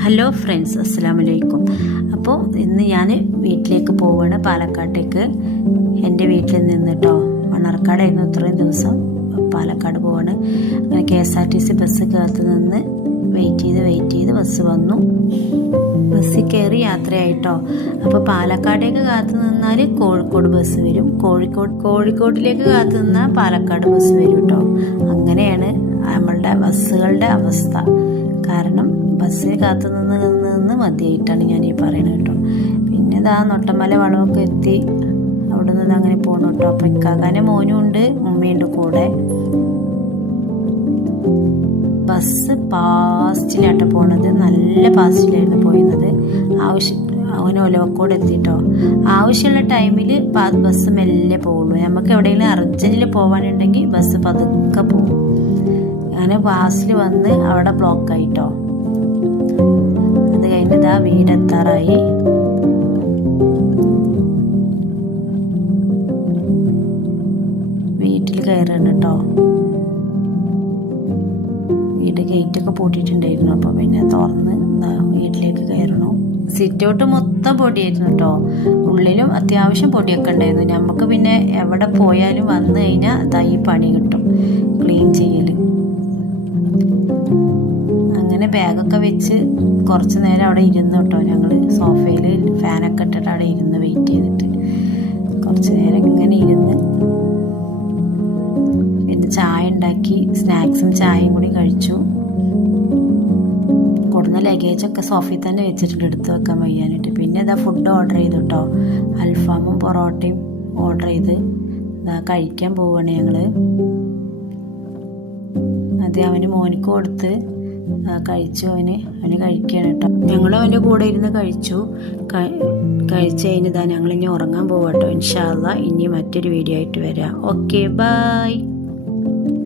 Hello friends, അസ്സലാമലൈക്കും. അപ്പോൾ ഇന്ന് ഞാൻ വീട്ടിലേക്ക് പോവുകയാണ്, പാലക്കാട്ടേക്ക്. എൻ്റെ വീട്ടിൽ നിന്ന് കേട്ടോ, മണ്ണാർക്കാടായിരുന്നു ഇത്രയും ദിവസം. പാലക്കാട് പോവാണ്. അങ്ങനെ KSRTC ബസ് കാത്തു നിന്ന് വെയിറ്റ് ചെയ്ത് ബസ് വന്നു. ബസ്സിൽ കയറി യാത്രയായിട്ടോ. അപ്പോൾ പാലക്കാടേക്ക് കാത്തു നിന്നാൽ കോഴിക്കോട് ബസ് വരും, കോഴിക്കോട്ടിലേക്ക് കാത്തു നിന്നാൽ പാലക്കാട് ബസ് വരും കേട്ടോ. അങ്ങനെയാണ് നമ്മളുടെ ബസ്സുകളുടെ അവസ്ഥ. കാരണം ബസ്സിൽ കാത്തു നിന്ന് മതിയായിട്ടാണ് ഞാൻ ഈ പറയുന്നത് കേട്ടോ. പിന്നെ ഇതാ നൊട്ടമല വളവൊക്കെ എത്തി. അവിടെ നിന്ന് അങ്ങനെ പോകണം കേട്ടോ. അപ്പം ഇക്കാക്കാൻ്റെ മോനും ഉണ്ട്, ഉമ്മയുണ്ട് കൂടെ. ബസ് ഫാസ്റ്റിലാട്ടോ പോണത്, നല്ല ഫാസ്റ്റിലായിരുന്നു പോയിരുന്നത്. അവന് ഒലവക്കോട് എത്തിട്ടോ. ആവശ്യമുള്ള ടൈമിൽ ബസ് മെല്ലെ പോകുള്ളൂ. നമുക്ക് എവിടെയെങ്കിലും അർജൻറ്റിൽ പോകാനുണ്ടെങ്കിൽ ബസ് പതുക്കെ പോകും. അങ്ങനെ ബസ്സിൽ വന്ന് അവിടെ ബ്ലോക്കായിട്ടോ. അത് കഴിഞ്ഞിട്ട് ആ വീടെത്താറായി. വീട്ടിൽ കയറാണ് കേട്ടോ. വീട് ഗേറ്റൊക്കെ പൂട്ടിയിട്ടുണ്ടായിരുന്നു. അപ്പോൾ പിന്നെ തുറന്ന് വീട്ടിലേക്ക് കയറണു. സിറ്റ് ഔട്ട് മൊത്തം പൊടിയായിരുന്നു കേട്ടോ. ഉള്ളിലും അത്യാവശ്യം പൊടിയൊക്കെ ഉണ്ടായിരുന്നു. നമുക്ക് പിന്നെ എവിടെ പോയാലും വന്നു കഴിഞ്ഞാൽ അതാ ഈ പണി കിട്ടും, ക്ലീൻ ചെയ്യൽ. അങ്ങനെ ബാഗൊക്കെ വെച്ച് കുറച്ച് നേരം അവിടെ ഇരുന്നു കേട്ടോ. ഞങ്ങൾ സോഫയിൽ ഫാനൊക്കെ ഇട്ടിട്ട് അവിടെ ഇരുന്ന് വെയിറ്റ് ചെയ്തിട്ട് കുറച്ച് നേരം ഇങ്ങനെ ഇരുന്ന് പിന്നെ ചായ ഉണ്ടാക്കി, സ്നാക്സും ചായയും കൂടി കഴിച്ചു. കൊടുന്ന ലഗേജൊക്കെ സോഫയിൽ തന്നെ വെച്ചിട്ടുണ്ട്, എടുത്ത് വെക്കാൻ വയ്യാനായിട്ട്. പിന്നെ ഇതാ ഫുഡ് ഓർഡർ ചെയ്തു കേട്ടോ. അൽഫാമും പൊറോട്ടയും ഓർഡർ ചെയ്ത് ഇതാ കഴിക്കാൻ പോവുകയാണ് ഞങ്ങൾ. അത് അവന് മോനിക്ക് കൊടുത്ത് കഴിച്ചു. അവന് കഴിക്കുകയാണ് കേട്ടോ. ഞങ്ങൾ അവൻ്റെ കൂടെ ഇരുന്ന് കഴിച്ചു. കഴിച്ച് കഴിഞ്ഞതാ ഞങ്ങളിനി ഉറങ്ങാൻ പോവാട്ടോ. ഇൻഷാ അല്ലാഹ് ഇനി മറ്റൊരു വീഡിയോ ആയിട്ട് വരാം. Okay, by.